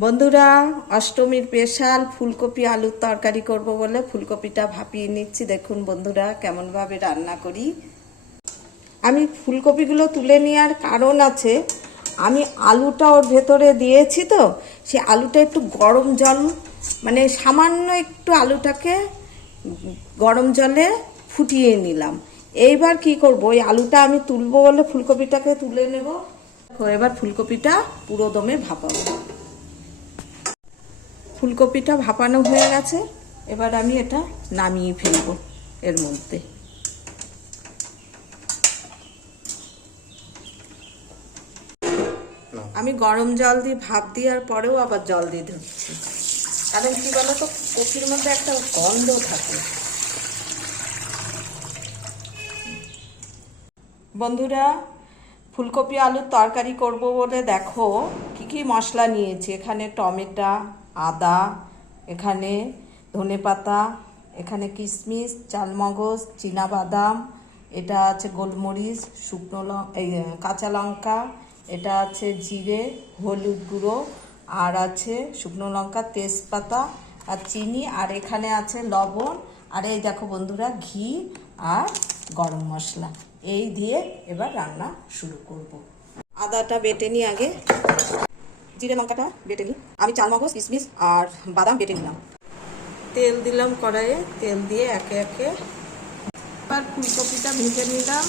বন্ধুরা, অষ্টমীর স্পেশাল ফুলকপি আলুর তরকারি করব বলে ফুলকপিটা ভাপিয়ে নিচ্ছি। দেখুন বন্ধুরা, কেমনভাবে রান্না করি। আমি ফুলকপিগুলো তুলে নেওয়ার কারণ আছে, আমি আলুটা ওর ভেতরে দিয়েছি তো, সে আলুটা একটু গরম জল মানে সামান্য একটু আলুটাকে গরম জলে ফুটিয়ে নিলাম। এইবার কি করব ওই আলুটা আমি তুলবো বলে ফুলকপিটাকে তুলে নেব। এবার ফুলকপিটা পুরো দমে ভাপাবো। ফুলকপিটা ভাপানো হয়ে গেছে। এবার আমি এটা নামিয়ে ফেলব এর মধ্যে। আমি গরম জল দিয়ে ভাপ দেওয়ার পরেও আবার জল দিয়ে ধরছি কারণ কি বলো তো কপির মধ্যে একটা গন্ধ থাকে। বন্ধুরা, ফুলকপি আলুর তরকারি করব বলে দেখো, কি কি মশলা নিয়েছি। এখানে টমেটো আদা, এখানে ধনেপাতা এখানে কিশমিশ চালমগজ বাদাম এটা আছে গোলমরিচ, শুকনো এই কাঁচা লঙ্কা, এটা আছে জিরে, হলুদ গুঁড়ো, আর আছে শুকনো লঙ্কা, তেজপাতা আর চিনি, আর এখানে আছে লবণ, আর এই দেখো বন্ধুরা, ঘি আর গরম মশলা। এই দিয়ে এবার রান্না শুরু করব। আদাটা বেটে নিই আগে জিরে লঙ্কাটা বেটে নিই। আমি চালমগজ, কিশমিশ আর বাদাম বেটে নিলাম। তেল দিলাম কড়াইয়ে। তেল দিয়ে একে একে এবার ফুলকপিটা ভেজে নিলাম।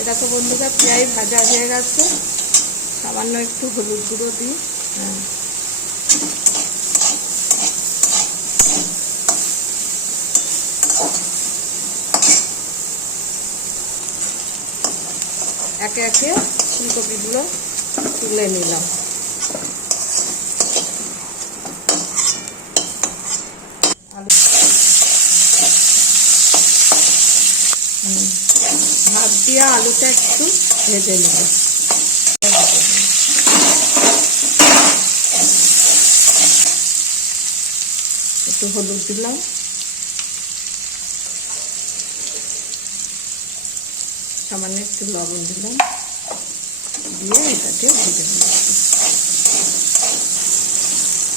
এটা তো বন্ধুরা পেঁয়াজ ভাজা হয়ে গেছে। সামান্য একটু হলুদ গুঁড়ো দিই। হ্যাঁ। একে একে ফুলকপিগুলো তুলে নিলাম। ভাত দিয়ে আলুটা একটু ভেজে নেব। একটু হলুদ দিলাম। সামান্য একটু লবণ দিলাম। দিয়ে এটাকে ভেজে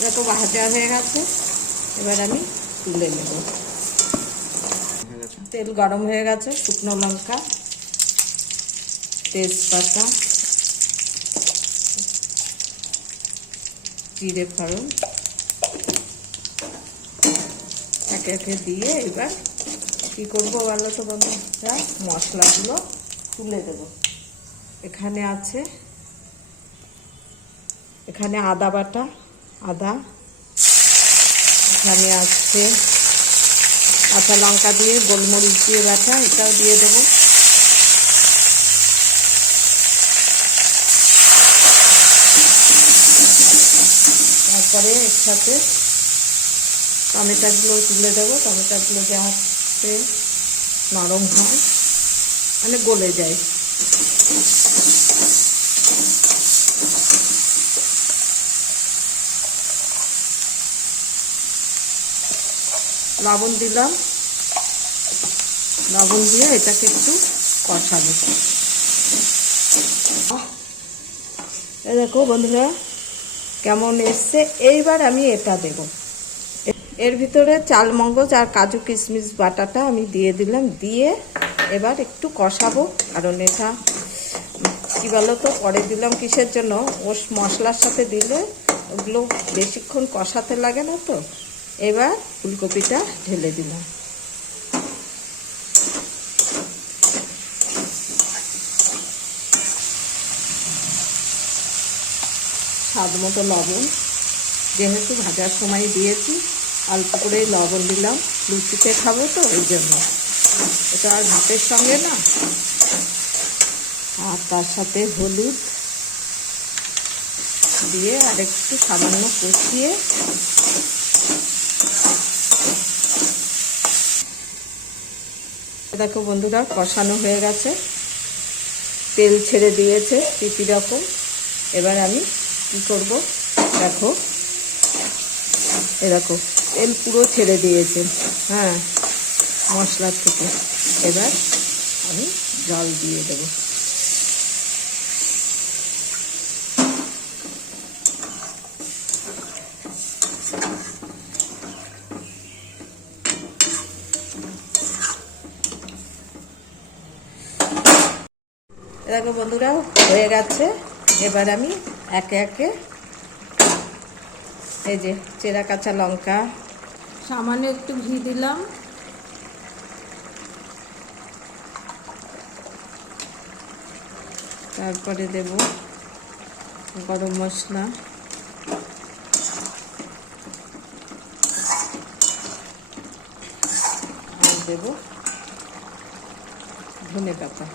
নেব তো ভাজা হয়ে গেছে। এবার আমি তুলে নেব। তেল গরম হয়ে গেছে, শুকনো লঙ্কা, তেজপাতা, জিরে ফোড়ন। একে একে দিয়ে এবার কি করব বলো তো বন্ধুরা? মশলাগুলো তুলে দেব। এখানে আছে। এখানে আদা বাটা, আদা। এখানে আছে কাঁচা লঙ্কা দিয়ে গোলমরিচ দিয়ে বাটা, এটাও দিয়ে দেবো। তারপরে একসাথে টমেটোগুলো তুলে দেবো। টমেটোগুলো যাতে নরম হয় মানে গলে যায়। লবণ দিলাম। লবণ দিয়ে এটাকে একটু কষাবো। দেখো বন্ধুরা, কেমন এসছে? এইবার আমি এটা দেব। এর ভিতরে চাল মগজ আর কাজু কিশমিশ বাটাটা আমি দিয়ে দিলাম। দিয়ে এবার একটু কষাবো। কারণ এটা, কী বলো তো পরে দিলাম কিসের জন্য? ও মশলার সাথে দিলে ওগুলো বেশিক্ষণ কষাতে লাগে না তো। এবার ফুলকপিটা ঢেলে দিলাম। স্বাদ মতো লবণ। যেহেতু ভাজার সময় দিয়েছি, অল্প করে লবণ দিলাম। লুচিতে খাব তো ওই জন্য। এটা আর ভাতের সঙ্গে না। আর তার সাথে হলুদ দিয়ে আর একটু সামান্য কষিয়ে দেখো বন্ধুরা, কষানো হয়ে গেছে। তেল ছেড়ে দিয়েছে পিপি রকম। এবার আমি কি করব? দেখো। এ দেখো, তেল পুরো ছেড়ে দিয়েছে। হ্যাঁ। মশলার থেকে। এবার আমি জল দিয়ে দেব। দেখো বন্ধুরা, হয়ে গেছে। এবার আমি একে একে এই যে চেরা কাঁচা লঙ্কা। সামান্য একটু ঘি দিলাম। তারপরে দেব গরম মশলা। আর দেব ধনে পাতা।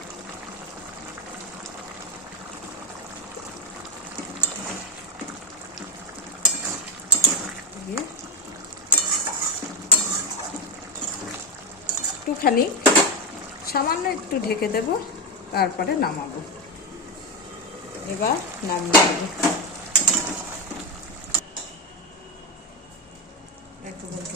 একটুখানি সামান্য একটু ঢেকে দেব, তারপরে নামাবো। এবার নামিয়ে নেব এতগুলো